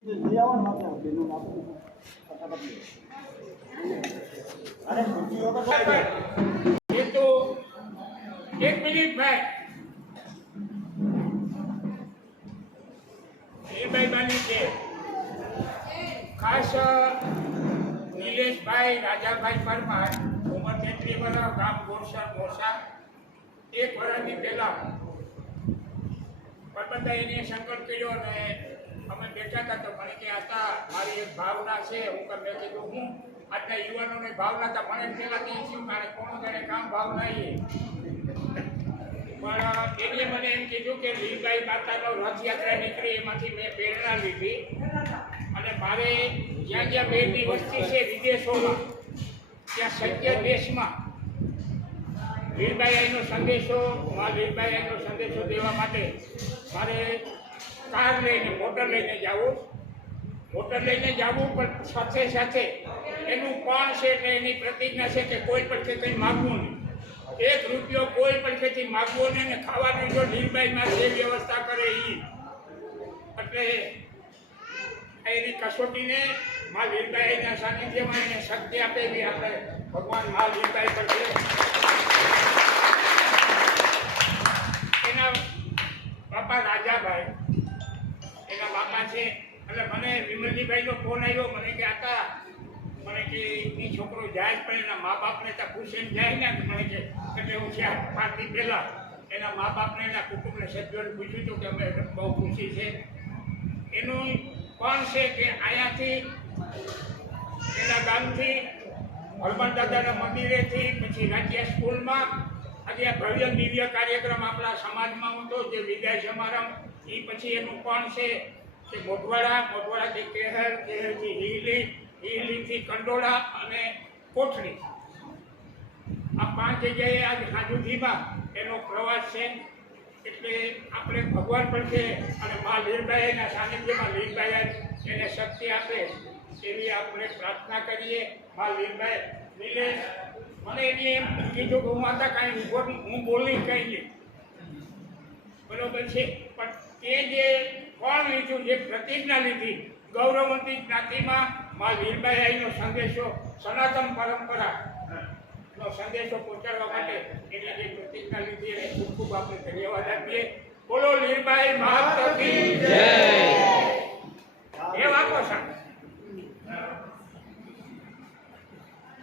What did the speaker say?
एक मिनिट भाई મહેરબાની છે ખાસ નિલેશભાઈ રાજાભાઈ પરમાર ઉંમર 33 વર્ષ ગામ ગોરસર મોસા એક વર્ષની પહેલા પરબતભાઈને સંકલ્પ કર્યો અને અમે બેઠા હતા તો મને કે હતા મારી એક ભાવના છે હું મેં કીધું હું આજના યુવાનોની ભાવના તો મને પહેલાથી ઈચ્છ્યું કારણ કોણ જાણે કામ ભાવના એ પણ એને મને એમ કીધું કે લીલબાઈ માતાનો રથયાત્રા નીકળી એમાંથી મેં પ્રેરણા લીધી અને મારે જ્યાં જ્યાં બેની વસ્તી છે વિદેશોમાં ત્યાં સત્ય દેશમાં લીલબાઈનો સંદેશો લીલબાઈનો સંદેશો દેવા માટે મારે કાર લઈને મોટર લઈને જવું પણ સાથે સાથે એનું પણ છે એટલે એની પ્રતિજ્ઞા છે કે કોઈ પણ છે કંઈ માગવું નહીં, 1 રૂપિયો કોઈ પણ ખેતી માગવો નહીં ને ખાવાની જો લીલબાઈમાં જે વ્યવસ્થા કરે એ એટલે એની કસોટીને મા લીલબાઈના સાનિધ્યમાં એને શક્તિ આપે એવી આપણે ભગવાન મા લીલબાઈ પર છે. એના બાપા રાજાભાઈ એના બાપા છે એટલે મને વિમલજીભાઈનો ફોન આવ્યો મને કે આતા મને કે એ છોકરો જાય પણ એના મા બાપને ત્યાં પૂછીને જાય ને મને કે એટલે હું છે 5 દી પહેલાં એના મા બાપને એના કુટુંબને સભ્યોને પૂછ્યું હતું કે અમે બહુ ખુશી છે. એનું પણ છે કે અહીંયાથી એના ગામથી હનુમાન દાદાના મંદિરેથી પછી રાજ્ય સ્કૂલમાં આજે આ ભવ્ય દિવ્ય કાર્યક્રમ આપણા સમાજમાં હતો જે વિદાય સમારંભ એ પછી એનું પણ છે કે મોઢવાડાથી કેહરથી હિલીથી કંડોળા અને કોઠડી આ 5 જગ્યાએ આજ હાજુજીમાં એનો પ્રવાસ છે. એટલે આપણે ભગવાન પણ છે અને મા લીલબાઈના સાનિધ્યમાં લીલબાઈ એને શક્તિ આપે એવી આપણે પ્રાર્થના કરીએ. મા લીલબાઈ નિલેશ મને એની એમ કીધું કે હું આતા કાંઈ હું બોલી કંઈ નહીં બરોબર છે પણ તે જે ફળ લીધું જે પ્રતિજ્ઞા લીધી ગૌરવવંતી જ્ઞાતિમાં મા લીલબાઈનો સંદેશો સનાતન પરંપરાનો સંદેશો પહોંચાડવા માટે એને જે પ્રતિજ્ઞા લીધી એને ખૂબ ખૂબ આપણે ધન્યવાદ આપીએ. બોલો લીલબાઈ માતા કી જય. એ વાપો સાહેબ.